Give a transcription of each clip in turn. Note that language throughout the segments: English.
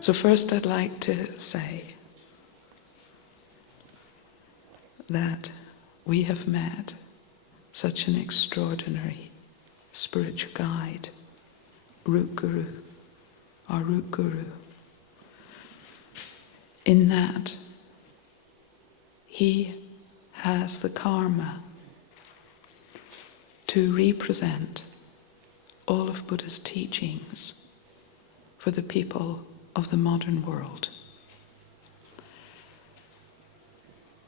So first I'd like to say that we have met such an extraordinary spiritual guide, Root Guru, our Root Guru, in that he has the karma to represent all of Buddha's teachings for the people of the modern world.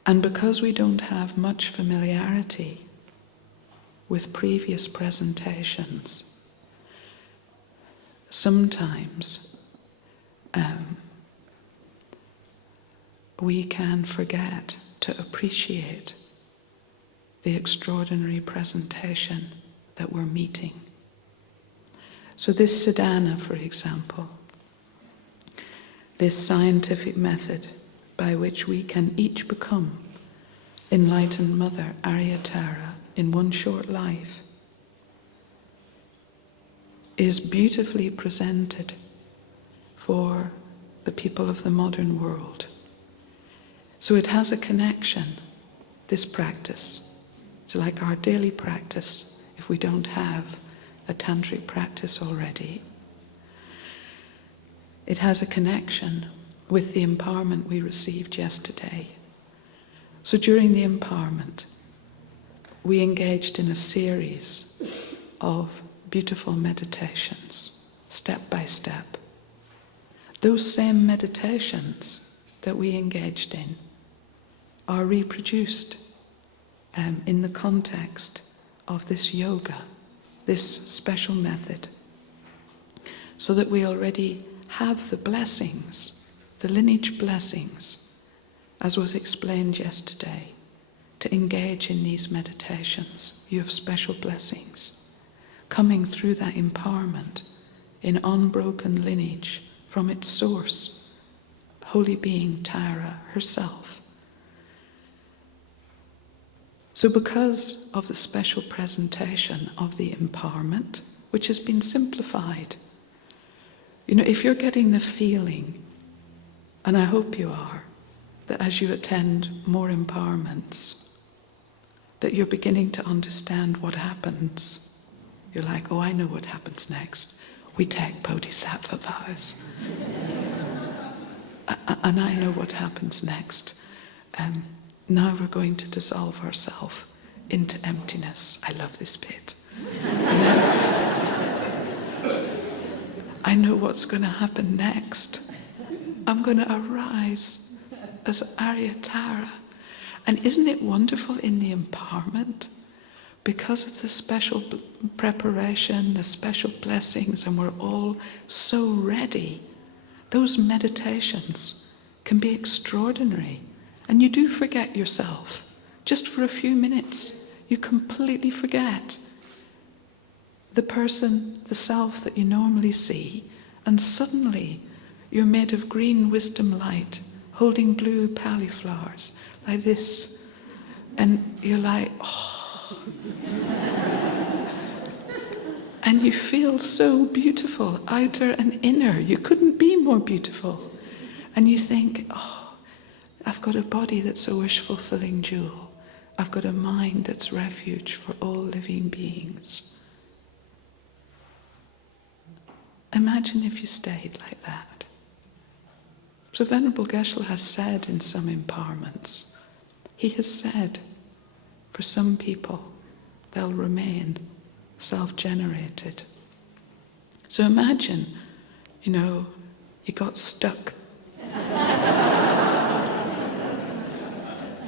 And because we don't have much familiarity with previous presentations, sometimes we can forget to appreciate the extraordinary presentation that we're meeting. So this sadhana, for example, this scientific method by which we can each become enlightened Mother Arya in one short life, is beautifully presented for the people of the modern world. So it has a connection, this practice. It's like our daily practice if we don't have a tantric practice already. It has a connection with the empowerment we received yesterday. So during the empowerment, we engaged in a series of beautiful meditations, step by step. Those same meditations that we engaged in are reproduced in the context of this yoga, this special method, so that we already have the blessings, the lineage blessings, as was explained yesterday, to engage in these meditations. You have special blessings coming through that empowerment in unbroken lineage from its source, holy being Tara herself. So because of the special presentation of the empowerment, which has been simplified, if you're getting the feeling, and I hope you are, that as you attend more empowerments, that you're beginning to understand what happens. You're like, oh, I know what happens next. We take bodhisattva vows. And I know what happens next. Now we're going to dissolve ourselves into emptiness. I love this bit. And then I know what's going to happen next. I'm going to arise as Arya Tara. And isn't it wonderful in the empowerment? Because of the special preparation, the special blessings, and we're all so ready, those meditations can be extraordinary. And you do forget yourself. Just for a few minutes, you completely forget the person, the self that you normally see, and suddenly you're made of green wisdom light, holding blue pali flowers, like this. And you're like, oh. And you feel so beautiful, outer and inner. You couldn't be more beautiful. And you think, oh, I've got a body that's a wish-fulfilling jewel. I've got a mind that's refuge for all living beings. Imagine if you stayed like that. So Venerable Geshe has said in some empowerments, he has said, for some people, they'll remain self-generated. So imagine, you got stuck.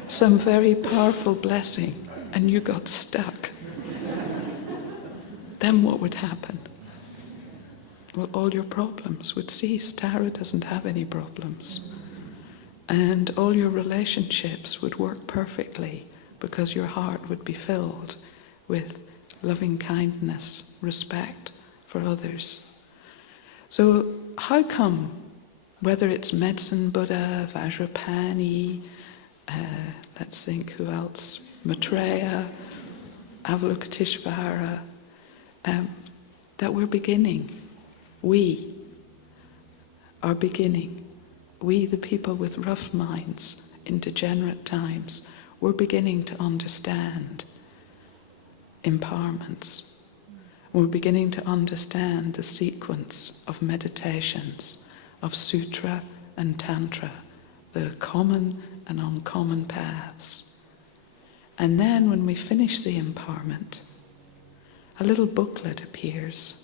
Some very powerful blessing, and you got stuck. Then what would happen? Well, all your problems would cease. Tara doesn't have any problems. And all your relationships would work perfectly because your heart would be filled with loving kindness, respect for others. So how come, whether it's Medicine Buddha, Vajrapani, let's think who else, Maitreya, are beginning. We, the people with rough minds in degenerate times, we're beginning to understand empowerments. We're beginning to understand the sequence of meditations, of sutra and tantra, the common and uncommon paths. And then when we finish the empowerment, a little booklet appears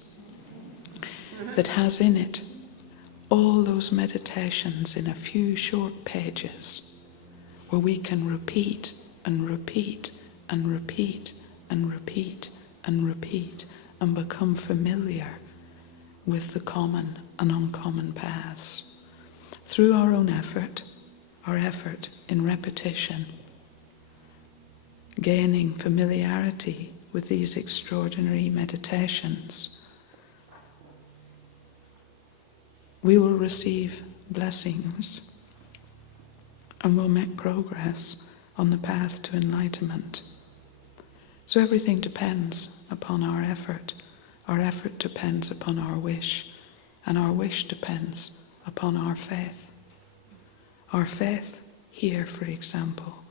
that has in it all those meditations in a few short pages, where we can repeat and repeat and repeat and repeat and repeat and become familiar with the common and uncommon paths through our own effort, our effort in repetition, gaining familiarity with these extraordinary meditations. We will receive blessings and will make progress on the path to enlightenment. So everything depends upon our effort. Our effort depends upon our wish, and our wish depends upon our faith. Our faith here, for example,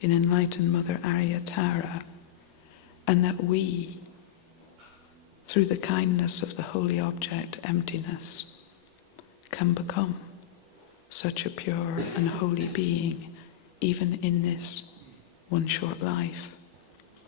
in Enlightened Mother Arya Tara, and that we, through the kindness of the holy object emptiness, can become such a pure and holy being, even in this one short life.